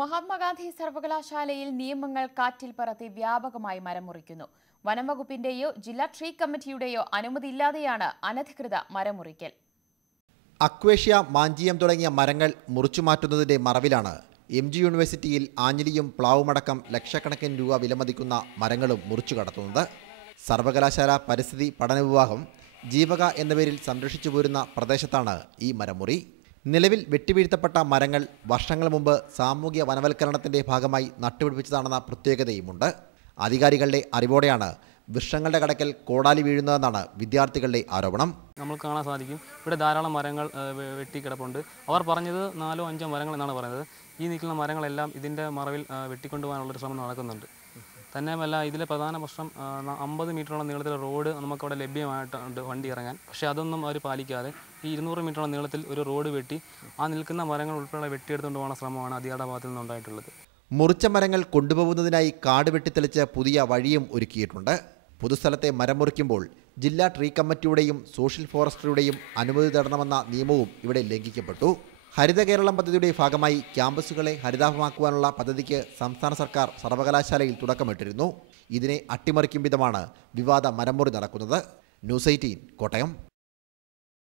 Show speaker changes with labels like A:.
A: മഹാത്മാഗാന്ധി സർവകലാശാലയിൽ നിയമങ്ങൾ കാറ്റിൽ പറത്തി വ്യാപകമായി മരം മുറിക്കുന്നു വനംവകുപ്പിന്റെയോ ജില്ലാ ട്രീ കമ്മിറ്റിയുടെയോ അനുമതിയില്ലാതെയാണ് അനധികൃത മരം മുറിക്കൽ
B: അക്വേഷ്യ മാഞ്ചിയം തുടങ്ങിയ മരങ്ങൾ മുറിച്ചുമാറ്റുന്നതിന്റെ മറവിലാണ് എം ജി യൂണിവേഴ്സിറ്റിയിൽ ആഞ്ഞിലിയും പ്ലാവുമടക്കം ലക്ഷക്കണക്കിന് രൂപ വിലമതിക്കുന്ന മരങ്ങളും മുറിച്ചു കടത്തുന്നത്. സർവകലാശാല പരിസ്ഥിതി പഠന വിഭാഗം ജീവക എന്ന പേരിൽ സംരക്ഷിച്ചു പോരുന്ന പ്രദേശത്താണ് ഈ മരമുറി. നിലവിൽ വെട്ടിവീഴ്ത്തപ്പെട്ട മരങ്ങൾ വർഷങ്ങൾ മുമ്പ് സാമൂഹ്യ വനവൽക്കരണത്തിന്റെ ഭാഗമായി നട്ടുപിടിപ്പിച്ചതാണെന്ന പ്രത്യേകതയുമുണ്ട്. അധികാരികളുടെ അറിവോടെയാണ് വൃക്ഷങ്ങളുടെ കടക്കൽ കോടാലി വീഴുന്നതെന്നാണ് വിദ്യാർത്ഥികളുടെ ആരോപണം.
C: നമ്മൾ കാണാൻ സാധിക്കും. ഇവിടെ ധാരാളം മരങ്ങൾ വെട്ടിക്കിടപ്പുണ്ട്. അവർ പറഞ്ഞത് നാലോ അഞ്ചോ മരങ്ങൾ എന്നാണ് പറയുന്നത്. ഈ നിൽക്കുന്ന മരങ്ങളെല്ലാം ഇതിന്റെ മറവിൽ വെട്ടിക്കൊണ്ടുപോകാനുള്ളൊരു ശ്രമം നടക്കുന്നുണ്ട്. തന്നെയുമല്ല ഇതിലെ പ്രധാന പ്രശ്നം അമ്പത് മീറ്ററോളം നീളത്തിലെ റോഡ് നമുക്കവിടെ ലഭ്യമായിട്ടുണ്ട് വണ്ടി ഇറങ്ങാൻ പക്ഷേ അതൊന്നും അവർ പാലിക്കാതെ ഈ ഇരുന്നൂറ് മീറ്ററോളം നീളത്തിൽ ഒരു റോഡ് വെട്ടി ആ നിൽക്കുന്ന മരങ്ങൾ ഉൾപ്പെടെ വെട്ടിയെടുത്തുകൊണ്ട് പോകുന്ന ശ്രമമാണ് അധികാരുടെ ഭാഗത്തു നിന്നുണ്ടായിട്ടുള്ളത്.
B: മുറിച്ച മരങ്ങൾ കൊണ്ടുപോകുന്നതിനായി കാട് വെട്ടിത്തെളിച്ച് പുതിയ വഴിയും ഒരുക്കിയിട്ടുണ്ട്. പൊതുസ്ഥലത്തെ മരം മുറിക്കുമ്പോൾ ജില്ലാ ട്രീ കമ്മിറ്റിയുടെയും സോഷ്യൽ ഫോറസ്റ്ററിയുടെയും അനുമതി തേടണമെന്ന നിയമവും ഇവിടെ ലംഘിക്കപ്പെട്ടു. ഹരിത കേരളം പദ്ധതിയുടെ ഭാഗമായി ക്യാമ്പസുകളെ ഹരിതാഭമാക്കുവാനുള്ള പദ്ധതിക്ക് സംസ്ഥാന സർക്കാർ സർവകലാശാലയിൽ തുടക്കമിട്ടിരുന്നു. ഇതിനെ അട്ടിമറിക്കും വിധമാണ് വിവാദ മരമുറി നടക്കുന്നത്. News eighteen Kottayam.